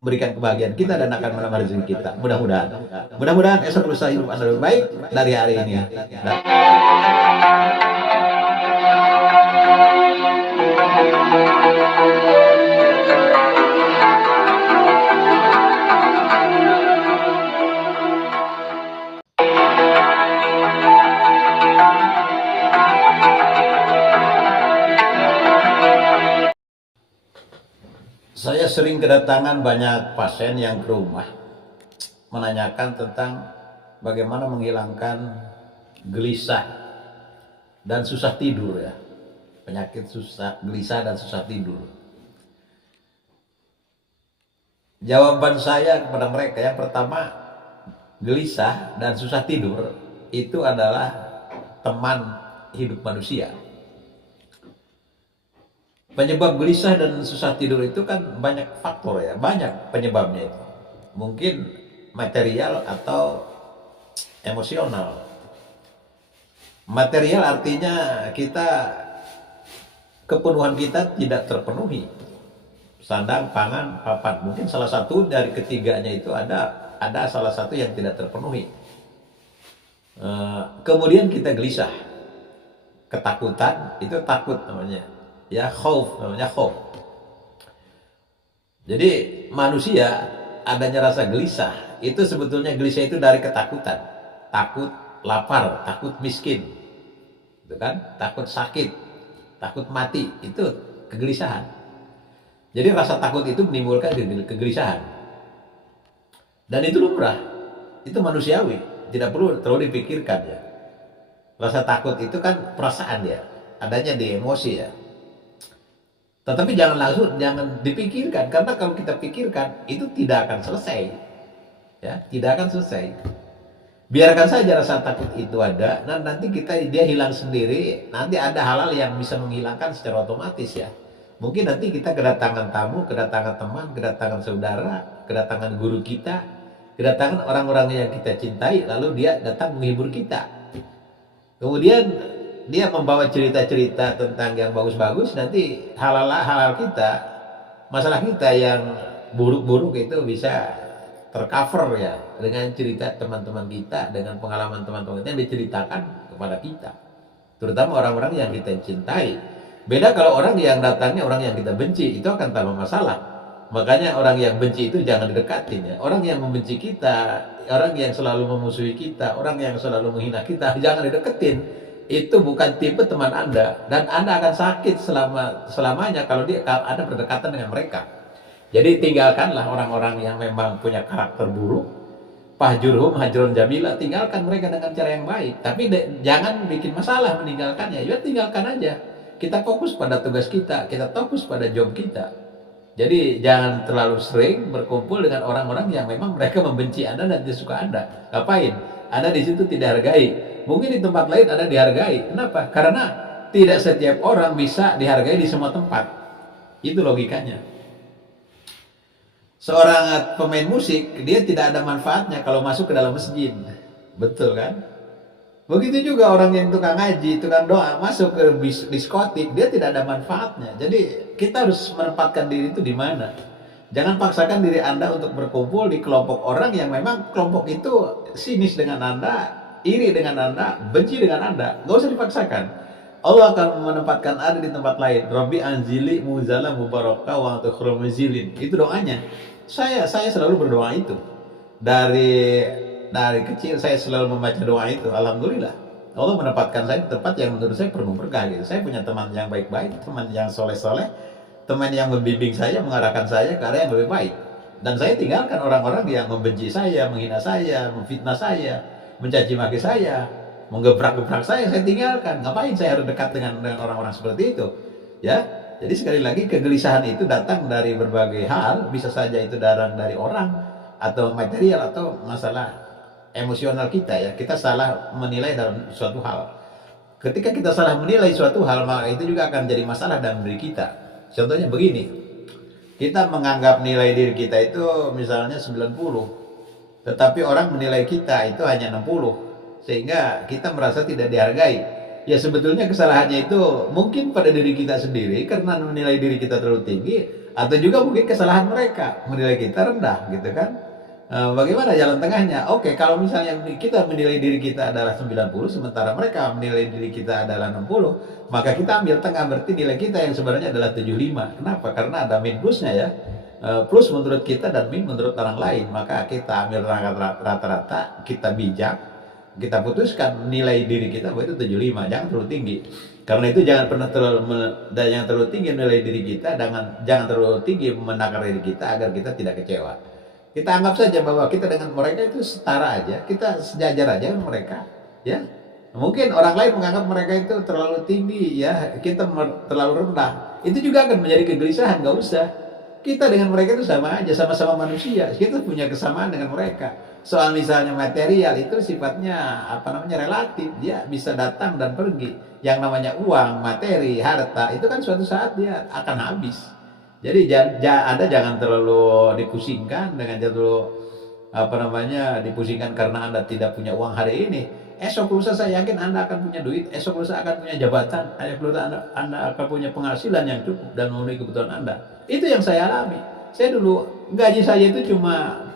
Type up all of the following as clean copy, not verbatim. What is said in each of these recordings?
memberikan kebahagiaan kita dan akan menambah rezeki kita. Mudah-mudahan. Mudah-mudahan esok lusa hidup Anda lebih baik dari hari ini. Saya sering kedatangan banyak pasien yang ke rumah menanyakan tentang bagaimana menghilangkan gelisah dan susah tidur ya. Penyakit susah, gelisah dan susah tidur. Jawaban saya kepada mereka yang pertama, gelisah dan susah tidur itu adalah teman hidup manusia. Penyebab gelisah dan susah tidur itu kan banyak faktor ya, banyak penyebabnya itu. Mungkin material atau emosional. Material artinya kita, kepenuhan kita tidak terpenuhi. Sandang, pangan, papan. Mungkin salah satu dari ketiganya itu ada salah satu yang tidak terpenuhi. Kemudian kita gelisah, ketakutan, itu takut namanya. Ya, khauf namanya, khauf. Jadi manusia adanya rasa gelisah itu sebetulnya gelisah itu dari ketakutan. Takut lapar, takut miskin, itu kan, takut sakit, takut mati, itu kegelisahan. Jadi rasa takut itu menimbulkan kegelisahan. Dan itu lumrah, itu manusiawi, tidak perlu terlalu dipikirkan ya. Rasa takut itu kan perasaan ya, adanya di emosi ya. Tetapi jangan dipikirkan, karena kalau kita pikirkan itu tidak akan selesai. Ya, tidak akan selesai. Biarkan saja rasa takut itu ada, dan nanti dia hilang sendiri. Nanti ada hal-hal yang bisa menghilangkan secara otomatis ya. Mungkin nanti kita kedatangan tamu, kedatangan teman, kedatangan saudara, kedatangan guru kita, kedatangan orang-orang yang kita cintai, lalu dia datang menghibur kita. Kemudian dia membawa cerita-cerita tentang yang bagus-bagus, nanti hal-hal kita, masalah kita yang buruk-buruk itu bisa tercover ya dengan cerita teman-teman kita, dengan pengalaman teman-teman kita yang diceritakan kepada kita, terutama orang-orang yang kita cintai. Beda kalau orang yang datangnya orang yang kita benci, itu akan tambah masalah. Makanya orang yang benci itu jangan didekatin ya. Orang yang membenci kita, orang yang selalu memusuhi kita, orang yang selalu menghina kita, jangan dideketin. Itu bukan tipe teman Anda, dan Anda akan sakit selamanya kalau ada berdekatan dengan mereka. Jadi tinggalkanlah orang-orang yang memang punya karakter buruk. Fahjurhum hajron jamila, tinggalkan mereka dengan cara yang baik. Tapi jangan bikin masalah meninggalkannya. Ya tinggalkan aja. Kita fokus pada tugas kita fokus pada job kita. Jadi jangan terlalu sering berkumpul dengan orang-orang yang memang mereka membenci Anda dan tidak suka Anda. Ngapain? Anda di situ tidak hargai. Mungkin di tempat lain Anda dihargai. Kenapa? Karena tidak setiap orang bisa dihargai di semua tempat. Itu logikanya. Seorang pemain musik, dia tidak ada manfaatnya kalau masuk ke dalam masjid. Betul kan? Begitu juga orang yang tukang ngaji, tukang doa, masuk ke diskotik, dia tidak ada manfaatnya. Jadi kita harus menempatkan diri itu di mana. Jangan paksakan diri Anda untuk berkumpul di kelompok orang yang memang kelompok itu sinis dengan Anda, iri dengan Anda, benci dengan Anda. Gak usah dipaksakan. Allah akan menempatkan Anda di tempat lain. Rabbi anzili muzala mubarakah wa antukhru muzilin. Itu doanya. Saya selalu berdoa itu. Dari kecil saya selalu membaca doa itu. Alhamdulillah Allah menempatkan saya di tempat yang menurut saya penuh berkah gitu. Saya punya teman yang baik-baik, teman yang soleh-soleh, teman yang membimbing saya, mengarahkan saya ke arah yang lebih baik. Dan saya tinggalkan orang-orang yang membenci saya, menghina saya, memfitnah saya, mencaci maki saya, menggebrak-gebrak saya tinggalkan. Ngapain saya harus dekat dengan orang-orang seperti itu? Ya, jadi sekali lagi kegelisahan itu datang dari berbagai hal, bisa saja itu datang dari orang atau material atau masalah emosional kita ya. Kita salah menilai dalam suatu hal. Ketika kita salah menilai suatu hal, maka itu juga akan jadi masalah dalam diri kita. Contohnya begini, kita menganggap nilai diri kita itu misalnya 90, tetapi orang menilai kita itu hanya 60, sehingga kita merasa tidak dihargai. Ya sebetulnya kesalahannya itu mungkin pada diri kita sendiri, karena menilai diri kita terlalu tinggi, Atau juga mungkin kesalahan mereka menilai kita rendah gitu kan. Bagaimana jalan tengahnya? Oke, kalau misalnya kita menilai diri kita adalah 90, sementara mereka menilai diri kita adalah 60, maka kita ambil tengah, berarti nilai kita yang sebenarnya adalah 75. Kenapa? Karena ada min plusnya ya. Plus menurut kita dan min menurut orang lain. Maka kita ambil rata-rata, kita bijak, kita putuskan nilai diri kita bahwa itu 75, jangan terlalu tinggi. Karena itu jangan terlalu tinggi nilai diri kita, jangan terlalu tinggi menakar diri kita agar kita tidak kecewa. Kita anggap saja bahwa kita dengan mereka itu setara aja, kita sejajar aja dengan mereka, ya. Mungkin orang lain menganggap mereka itu terlalu tinggi, ya, kita terlalu rendah. Itu juga akan menjadi kegelisahan, nggak usah. Kita dengan mereka itu sama aja, sama-sama manusia. Kita punya kesamaan dengan mereka. Soal misalnya material itu sifatnya relatif, dia bisa datang dan pergi. Yang namanya uang, materi, harta itu kan suatu saat dia akan habis. Jadi Anda jangan terlalu dipusingkan dengan dipusingkan karena Anda tidak punya uang hari ini. Esok lusa saya yakin Anda akan punya duit, esok lusa akan punya jabatan, esok lusa Anda akan punya penghasilan yang cukup dan memenuhi kebutuhan Anda. Itu yang saya alami. Saya dulu gaji saya itu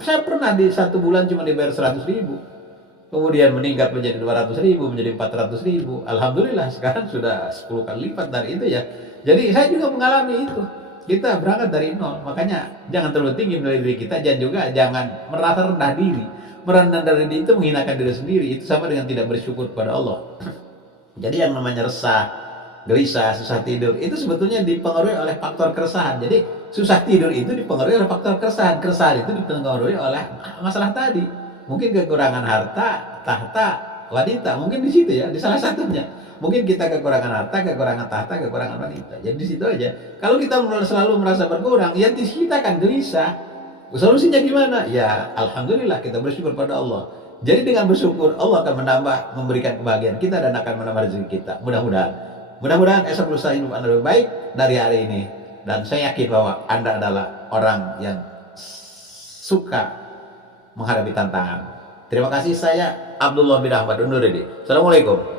saya pernah di 1 bulan cuma dibayar 100.000. Kemudian meningkat menjadi 200.000, menjadi 400.000. Alhamdulillah sekarang sudah 10 kali lipat dari itu ya. Jadi saya juga mengalami itu. Kita berangkat dari nol, makanya jangan terlalu tinggi menilai diri kita, dan juga jangan merasa rendah diri. Merendah diri itu menghinakan diri sendiri, itu sama dengan tidak bersyukur kepada Allah. Jadi yang namanya resah, gelisah, susah tidur, itu sebetulnya dipengaruhi oleh faktor keresahan. Jadi susah tidur itu dipengaruhi oleh faktor keresahan, keresahan itu dipengaruhi oleh masalah tadi. Mungkin kekurangan harta, tahta, wanita, mungkin di situ ya, di salah satunya. Mungkin kita kekurangan harta, kekurangan tahta, kekurangan wanita. Jadi di situ aja. Kalau kita selalu merasa berkurang, ya kita akan gelisah. Solusinya gimana? Ya alhamdulillah kita bersyukur pada Allah. Jadi dengan bersyukur Allah akan memberikan kebahagiaan kita dan akan menambah rezeki kita. Mudah-mudahan esok lusa hidup Anda lebih baik dari hari ini. Dan saya yakin bahwa Anda adalah orang yang suka menghadapi tantangan. Terima kasih, saya Abdullah bin Ahmad undur diri. Assalamualaikum.